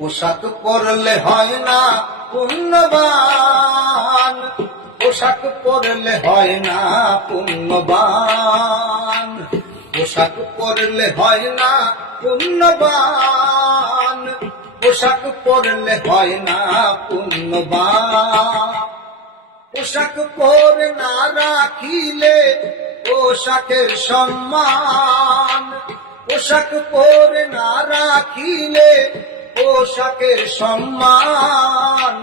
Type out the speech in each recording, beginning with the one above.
পোশাক পরলে হয় না পুণ্যবান, পোশাক পরলে হয় না পুণ্যবান, পোশাক পরলে হয় না পুণ্যবান, পোশাক পরলে হয় না পুণ্যবান। পোশাক পরে না রাখিলে পোশাকের সম্মান, পোশাক পরে না রাখিলে পোশাকের সম্মান,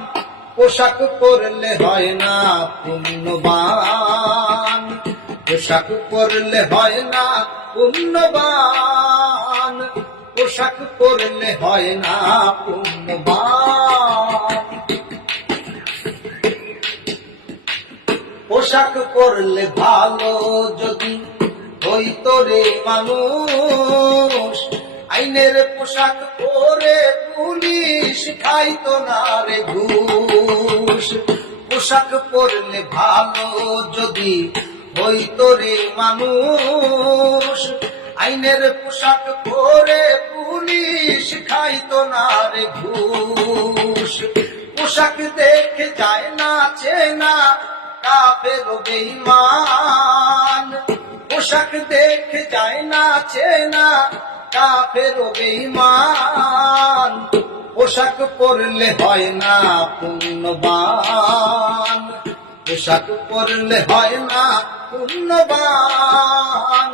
পোশাক পরলে হয় না পুণ্যবান, পোশাক পরলে হয় না পুণ্যবান, পোশাক পরলে হয় না পুণ্যবান। পোশাক পরলে ভালো যদি হইতো রে মানুষ, আইনের পোশাক পরে পুলিশ খাইতো না রে ঘুষ। পোশাক পরলে ভালো যদি হইতো রে মানুষ, আইনের পোশাক পরে পুলিশ খাইতো না রে ঘুষ। পোশাক দেখে যায় না চেনা কাফের বেঈমান, পোশাক দেখে যায় না চেনা কাফের বেঈমান, পোশাক পরলে হয় না পুণ্যবান, পোশাক পরলে হয় না পুণ্যবান,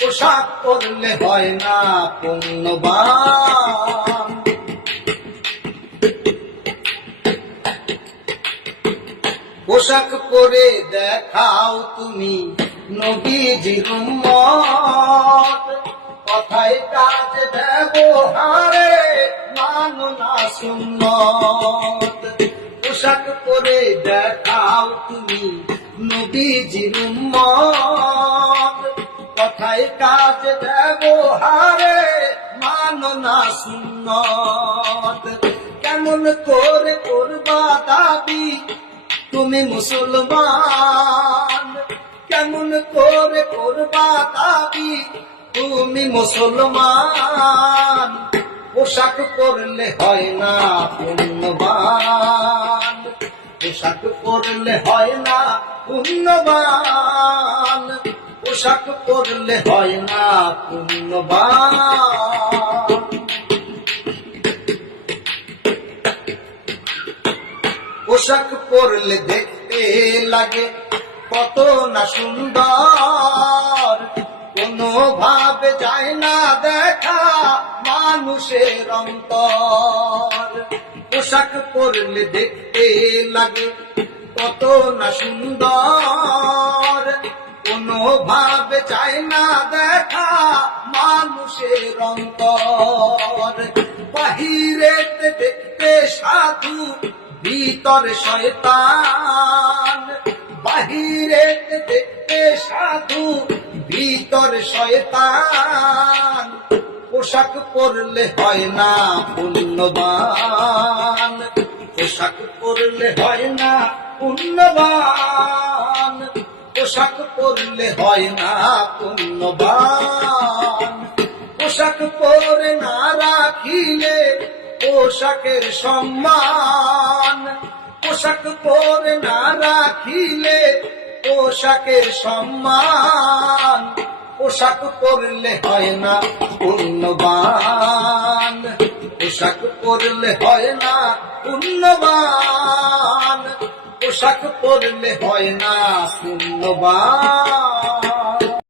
পোশাক পরলে হয় না পুণ্যবান। পোশাক পরে দেখাও তুমি নবীজির উম্মত, কথায় কাজ ব্যবহারে মানো না সুন্নত। পোশাক পরে দেখাও তুমি নবীজির উম্মত, কথায় কাজ ব্যবহারে মানো না সুন্নত। কেমন করে করবা দাবি তুমি মুসলমান, কেমন করে করবা দাবি তুমি মুসলমান, পোশাক পরলে হয় না পুণ্যবান, পোশাক পরলে হয় না পুণ্যবান, পোশাক পরলে হয় না পুণ্যবান। পোশাক পরলে দেখতে লাগে কত না সুন্দর, কোনো ভাবে যায় না দেখা মানুষের অন্তর। পোশাক পরলে দেখতে লাগে কত না সুন্দর, কোনো ভাবে যায় না দেখা মানুষের অন্তর। বাহিরে দেখতে সাধু ভিতরে শয়তান, বাহিরে দেখতে সাধু ভিতরে শয়তান, পোশাক পরলে হয় না পুণ্যবান, পোশাক পরলে হয় না পুণ্যবান, পোশাক পরলে হয় না পুণ্যবান। পোশাক পরে না রাখিলে পোশাকের সম্মান, পোশাক পরে না রাখিলে পোশাকের সম্মান, পোশাক পরলে হয় না পুণ্যবান, পোশাক পরলে হয় না পুণ্যবান, পোশাক পরলে হয় না পুণ্যবান।